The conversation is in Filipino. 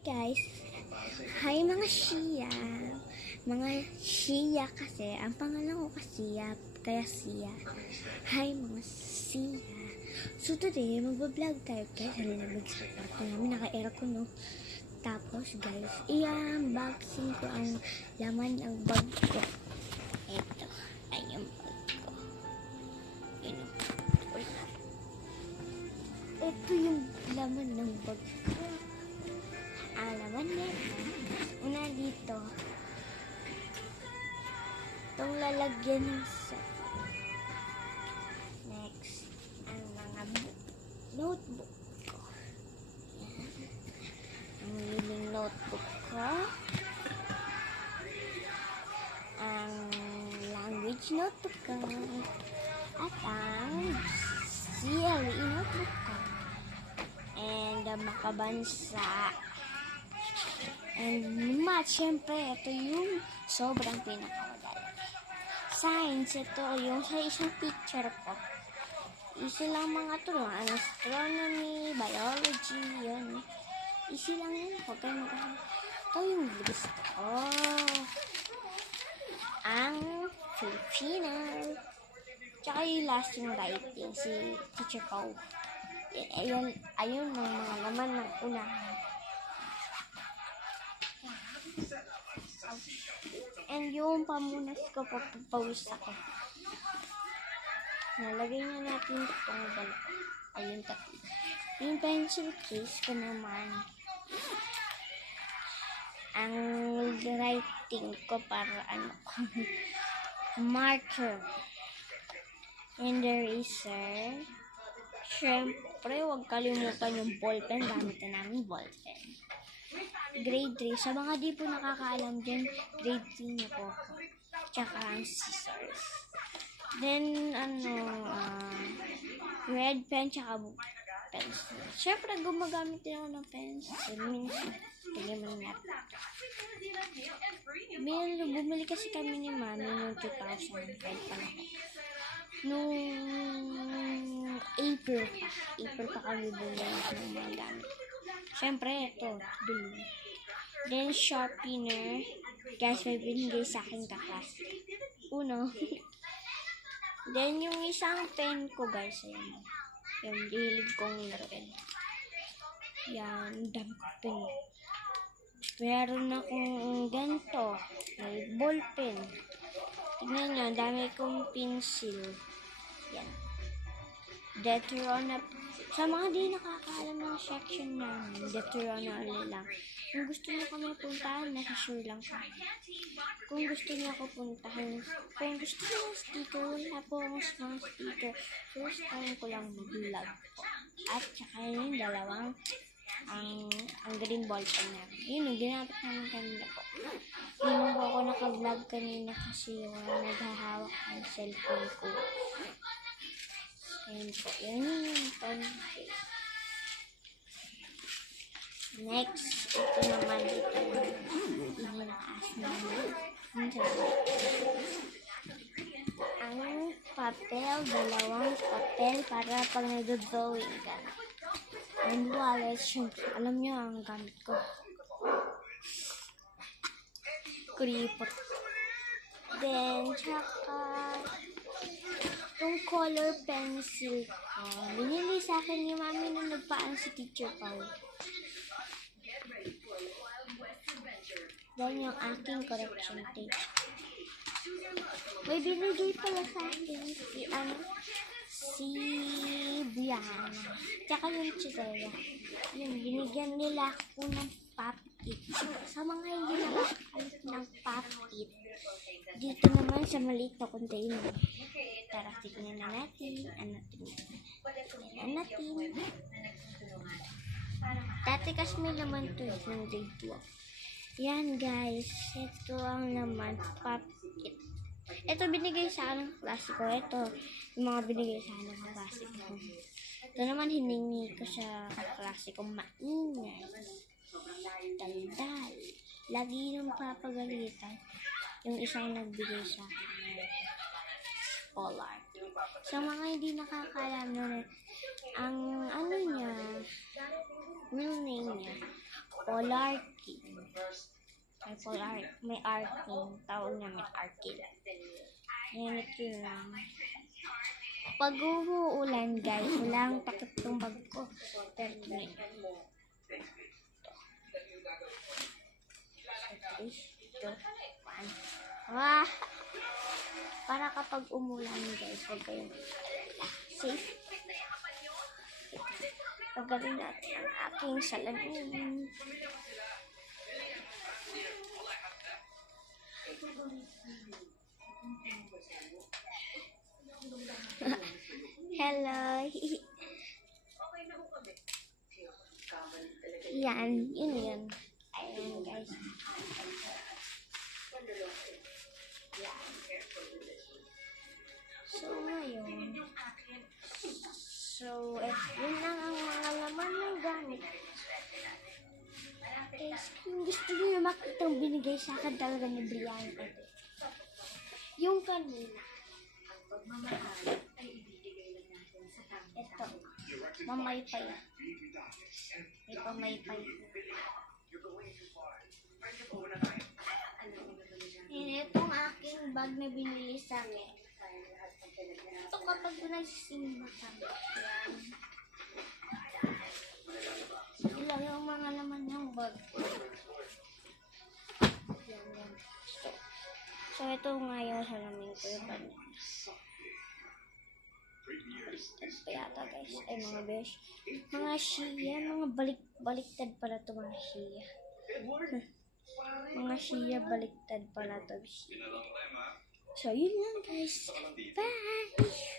Guys, hi mga Shia. Mga Shia kasi, ang pangalan ko kasi kaya Sia. Hi mga Sia. So today, magbablog tayo guys. Halina mag-support ko namin, naka-aircon no. Tapos guys, i-unboxing ko ang laman ng bag ko. Ito, ay yung bag ko. Ito yung laman ng bag ko. Ang laman nito, una dito, itong lalagyan ng set. Next, ang mga notebook ko. Yan. Ang liling notebook ko. Ang language notebook ko. At ang CLE notebook ko. And ang makabansa. And math, syempre, ito yung sobrang pinakamadali. Science, ito yung sa isang teacher ko. Easy lang mga turuan. Astronomy, biology, yun. Easy lang yun. Huwag kayo mag-ahal. Ito yung list ko. Ang Filipino. Tsaka yung last yung writing, si teacher ko. Ayun ang mga laman ng unahan. And yung pamunas ko, papawis ako. Nalagay na natin itong dalawa. Ayun, tatlo. Yung pencil case ko naman. Ang writing ko para marker. And the eraser. Siyempre, huwag kalimutan yung ballpen. Gamitin namin ballpen. Grade 3. Sa mga di po nakakaalam dyan, grade 3 na po ako. Tsaka ang scissors. Then, red pen, tsaka pencil. Siyempre, gumagamit din ako ng pencil. Minsan, kaliman natin. Bumili kasi kami ni Mami noong 2005 pa lang. Noong April pa kami bumili ng mga gamit. Siyempre, ito, dulo. Then, sharpener. Guys, may binigay sa akin kakas. Uno. Then, yung isang pen ko, guys, ayan. Yung hilig kong laruin. Yan, dami ko pen. Meron akong ganito. May ball pen. Tignan nyo, dami kong pencil. Yan. Deuteronomy. Sa mga di nakakaalam ng section namin, Deuteronomy lang. Kung gusto niyo kami puntahan, nasa sure lang kami. Kung gusto niyo ako puntahan, kung gusto niyo ng sticker, wala po akong mga sticker. First time ko lang mag-vlog po. At saka yung dalawang ang green ball pen namin. Yun, yung ginamit namin kanina po. Hindi po ako naka-vlog kanina kasi wala naghahawak ng cellphone ko. Ayan po, yan yung pen. Next, ito naman, inataas naman. Ang papel, dalawang papel para pag nag-drawing ka. And wallet, syempre, alam nyo ang gamit ko. Kuripot. Then, tsaka, itong color pencil ko. Binili sa akin ni Mami nung nagpaan si Teacher Pao. Then, yung aking correction tape. May binigay pala sa akin si Brianna. Tsaka yung Chizaya. Yung binigyan nila ako ng pop-it. Sa mga hindi nakakalit ng pop-it, dito naman sa maliit na container. Tara, tignan na natin. Dati kasi may laman to ng grade 12. Yan guys, ito ang laman, pop-it. Ito binigay sa akin ng klase ko. Ito, yung mga binigay sa akin ng klase ko. Ito naman hiningi ko sa klase ko, maingay. Daldal. Lagi nung papagalitan. Yung isang nagbigay sa akin. Polar. Sa mga hindi nakakaalam nun, ang ano niya, real name niya, Polar King. May Arking. Tawag namin Arkin. Yan ito lang. Pag umuulan guys, walang takip tong bag ko. Pero tingnan nyo. Ito. Ah! Para kapag umulan guys, huwag kayong safe. Pagaling natin ang aking salamin. Hello. Yan, yun. Ayan guys. So ngayon. Yun lang ang mga laman ng gamit. Guys, kung gusto niyo makita ang binigay sa akin talaga ni Brian. Yung kanina. Ito. Mamaypay. May pamaypay. Itong aking bag na binili sa akin. Ito kapag nagsisimba kami. Ilang yung mga laman ng bag. Yan. So ito nga yung salamin ko yung kanina. Ito yata guys. Ay mga besh. Mga Shia. Mga baliktad pala ito mga Shia. Mga Shia baliktad pala ito. So yun lang guys. Bye!